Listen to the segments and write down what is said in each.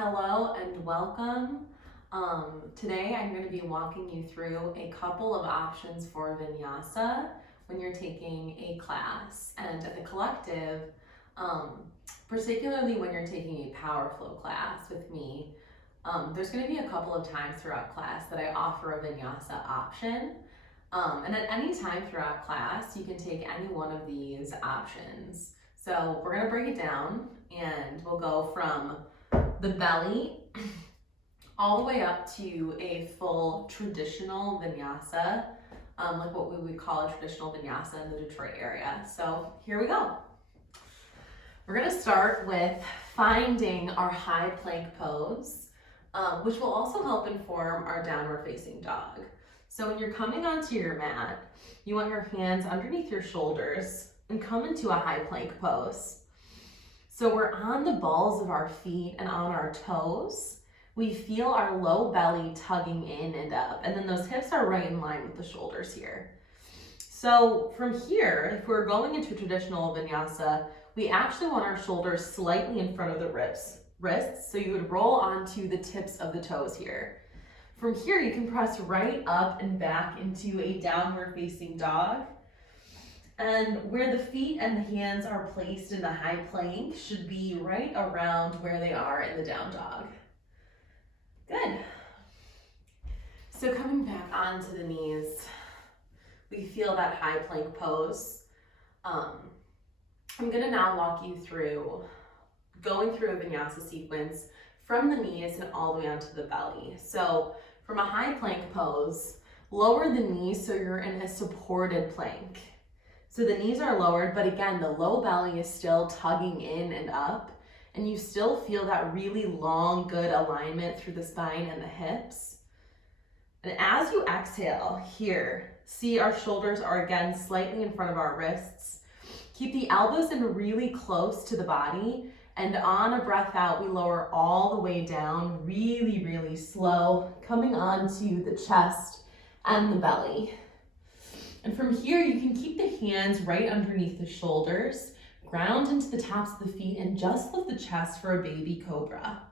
Hello and welcome. Today I'm going to be walking you through a couple of options for Vinyasa when you're taking a class. And at the collective, particularly when you're taking a power flow class with me, there's going to be a couple of times throughout class that I offer a Vinyasa option. And at any time throughout class, you can take any one of these options. So we're going to break it down and we'll go from the belly all the way up to a full traditional vinyasa, like what we would call a traditional vinyasa in the Detroit area. So here we go. We're going to start with finding our high plank pose, which will also help inform our downward facing dog. So when you're coming onto your mat, you want your hands underneath your shoulders and come into a high plank pose. So we're on the balls of our feet and on our toes. We feel our low belly tugging in and up, and then those hips are right in line with the shoulders here. So from here, if we're going into traditional vinyasa, we actually want our shoulders slightly in front of the wrists, so you would roll onto the tips of the toes here. From here, you can press right up and back into a downward facing dog. And where the feet and the hands are placed in the high plank should be right around where they are in the down dog. Good. So coming back onto the knees, we feel that high plank pose. I'm gonna now walk you through going through a vinyasa sequence from the knees and all the way onto the belly. So from a high plank pose, lower the knees so you're in a supported plank. So the knees are lowered, but again, the low belly is still tugging in and up, and you still feel that really long, good alignment through the spine and the hips. And as you exhale here, see our shoulders are again slightly in front of our wrists. Keep the elbows in really close to the body, and on a breath out, we lower all the way down, really, really slow, coming onto the chest and the belly. And from here, you can keep the hands right underneath the shoulders, ground into the tops of the feet, and just lift the chest for a baby cobra.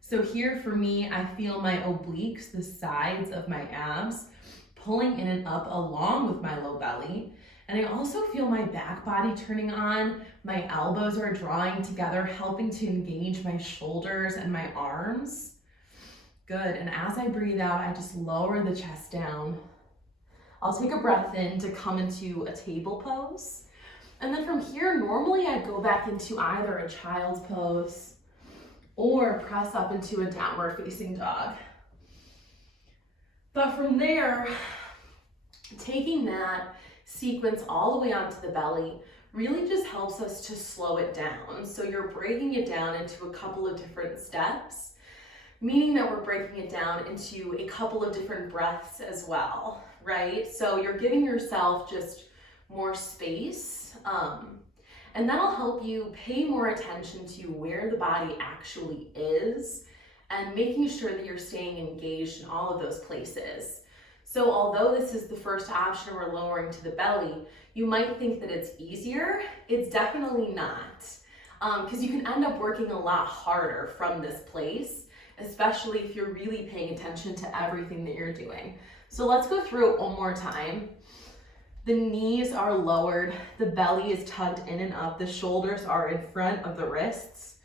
So here for me, I feel my obliques, the sides of my abs, pulling in and up along with my low belly. And I also feel my back body turning on, my elbows are drawing together, helping to engage my shoulders and my arms. Good, and as I breathe out, I just lower the chest down. I'll take a breath in to come into a table pose. And then from here, normally I'd go back into either a child's pose or press up into a downward facing dog. But from there, taking that sequence all the way onto the belly really just helps us to slow it down. So you're breaking it down into a couple of different steps, meaning that we're breaking it down into a couple of different breaths as well, right? So you're giving yourself just more space, and that'll help you pay more attention to where the body actually is and making sure that you're staying engaged in all of those places. So although this is the first option we're lowering to the belly, you might think that it's easier. It's definitely not, because you can end up working a lot harder from this place, especially if you're really paying attention to everything that you're doing. So let's go through it one more time. The knees are lowered, the belly is tugged in and up, the shoulders are in front of the wrists.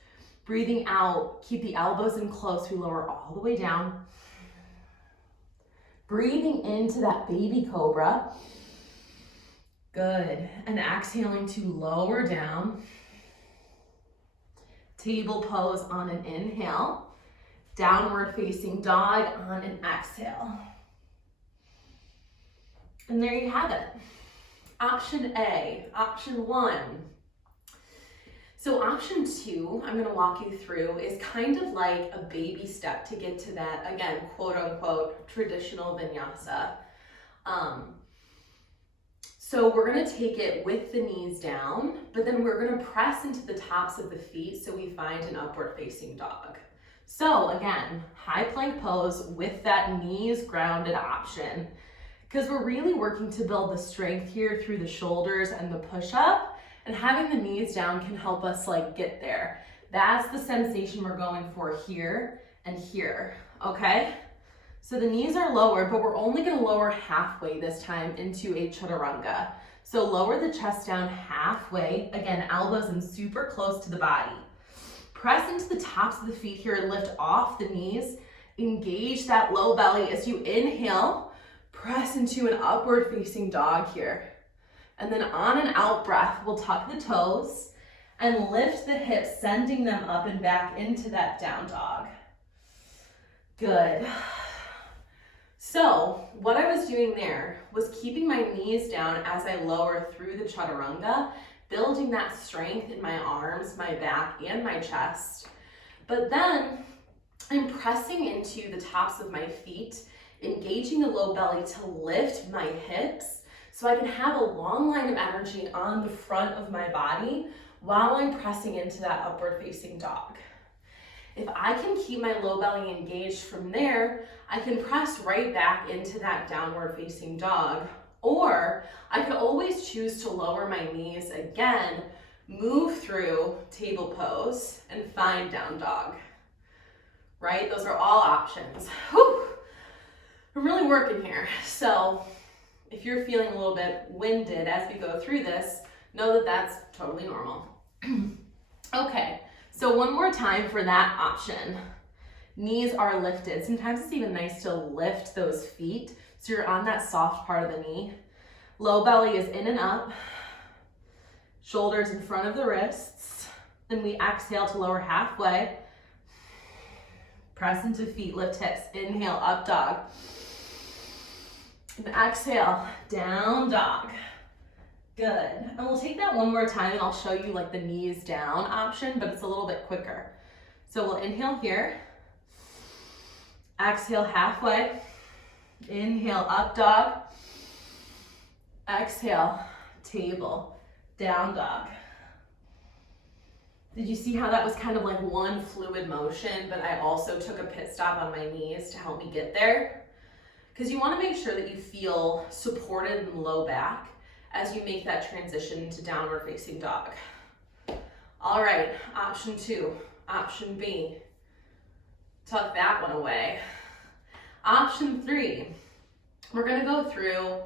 Breathing out, keep the elbows in close, we lower all the way down. Breathing into that baby cobra. Good, and exhaling to lower down. Table pose on an inhale. Downward facing dog on an exhale. And there you have it. Option A, option 1. So option 2, I'm gonna walk you through, is kind of like a baby step to get to that, again, quote unquote, traditional vinyasa. So we're gonna take it with the knees down, but then we're gonna press into the tops of the feet so we find an upward facing dog. So again, high plank pose with that knees grounded option, because we're really working to build the strength here through the shoulders and the push up, and having the knees down can help us like get there. That's the sensation we're going for here and here, okay? So the knees are lowered, but we're only gonna lower halfway this time into a chaturanga. So lower the chest down halfway. Again, elbows in super close to the body. Press into the tops of the feet here and lift off the knees. Engage that low belly as you inhale. Press into an upward facing dog here. And then on an out breath, we'll tuck the toes and lift the hips, sending them up and back into that down dog. Good. So what I was doing there was keeping my knees down as I lower through the chaturanga, building that strength in my arms, my back, and my chest. But then I'm pressing into the tops of my feet, engaging the low belly to lift my hips so I can have a long line of energy on the front of my body while I'm pressing into that upward facing dog. If I can keep my low belly engaged from there, I can press right back into that downward facing dog. Or I could always choose to lower my knees again, move through table pose, and find down dog. Right? Those are all options. Whew. I'm really working here. So if you're feeling a little bit winded as we go through this, know that that's totally normal. Okay, so one more time for that option. Knees are lifted. Sometimes it's even nice to lift those feet so you're on that soft part of the knee. Low belly is in and up. Shoulders in front of the wrists. Then we exhale to lower halfway. Press into feet, lift hips. Inhale, up dog. And exhale, down dog. Good. And we'll take that one more time and I'll show you like the knees down option, but it's a little bit quicker. So we'll inhale here. Exhale halfway. Inhale, up dog. Exhale, table, down dog. Did you see how that was kind of like one fluid motion, but I also took a pit stop on my knees to help me get there? Because you want to make sure that you feel supported in the low back as you make that transition to downward facing dog. All right, option 2, option B. Tuck that one away. Option 3, we're gonna go through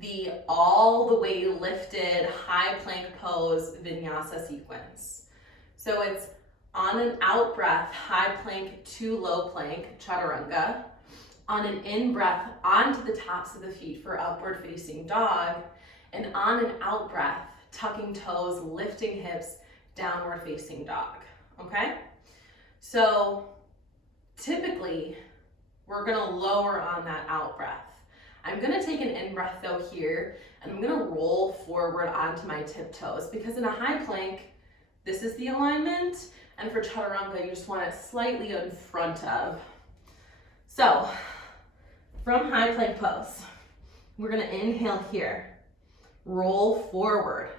the all the way lifted high plank pose vinyasa sequence. So it's on an out breath, high plank to low plank, chaturanga. On an in breath, onto the tops of the feet for upward facing dog. And on an out breath, tucking toes, lifting hips, downward facing dog, okay? So typically, we're gonna lower on that out breath. I'm gonna take an in breath though here, and I'm gonna roll forward onto my tiptoes because in a high plank, this is the alignment, and for chaturanga, you just want it slightly in front of. So, from high plank pose, we're gonna inhale here. Roll forward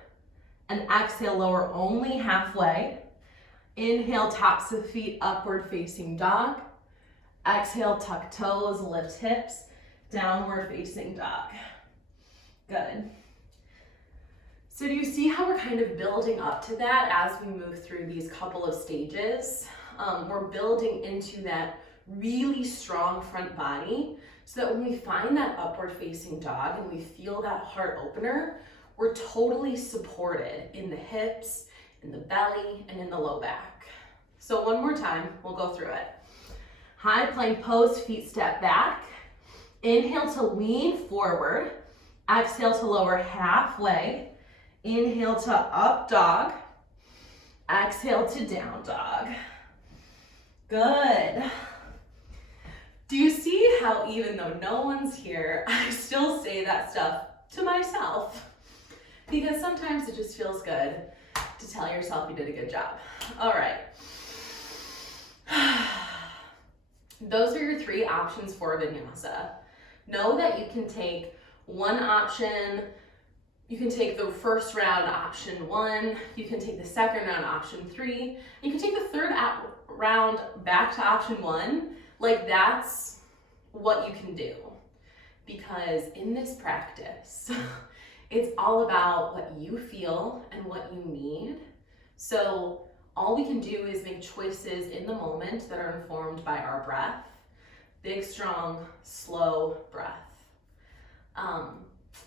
and exhale, lower only halfway. Inhale, tops of feet, upward facing dog. Exhale, tuck toes, lift hips, downward facing dog. Good. So do you see how we're kind of building up to that as we move through these couple of stages? We're building into that really strong front body so that when we find that upward facing dog and we feel that heart opener, we're totally supported in the hips, in the belly, and in the low back. So one more time, we'll go through it. High plank pose, feet step back. Inhale to lean forward. Exhale to lower halfway. Inhale to up dog. Exhale to down dog. Good. Do you see how even though no one's here, I still say that stuff to myself? Because sometimes it just feels good to tell yourself you did a good job. All right. Those are your 3 options for vinyasa. Know that you can take one option, you can take the first round option 1, you can take the second round option 3, you can take the third round back to option 1. Like that's what you can do. Because in this practice, it's all about what you feel and what you need. So all we can do is make choices in the moment that are informed by our breath. Big, strong, slow breath.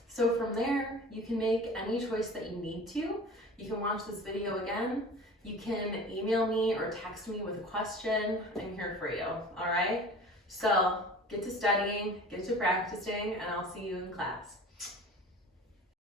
So from there, you can make any choice that you need to. You can watch this video again. You can email me or text me with a question. I'm here for you, all right? So get to studying, get to practicing, and I'll see you in class.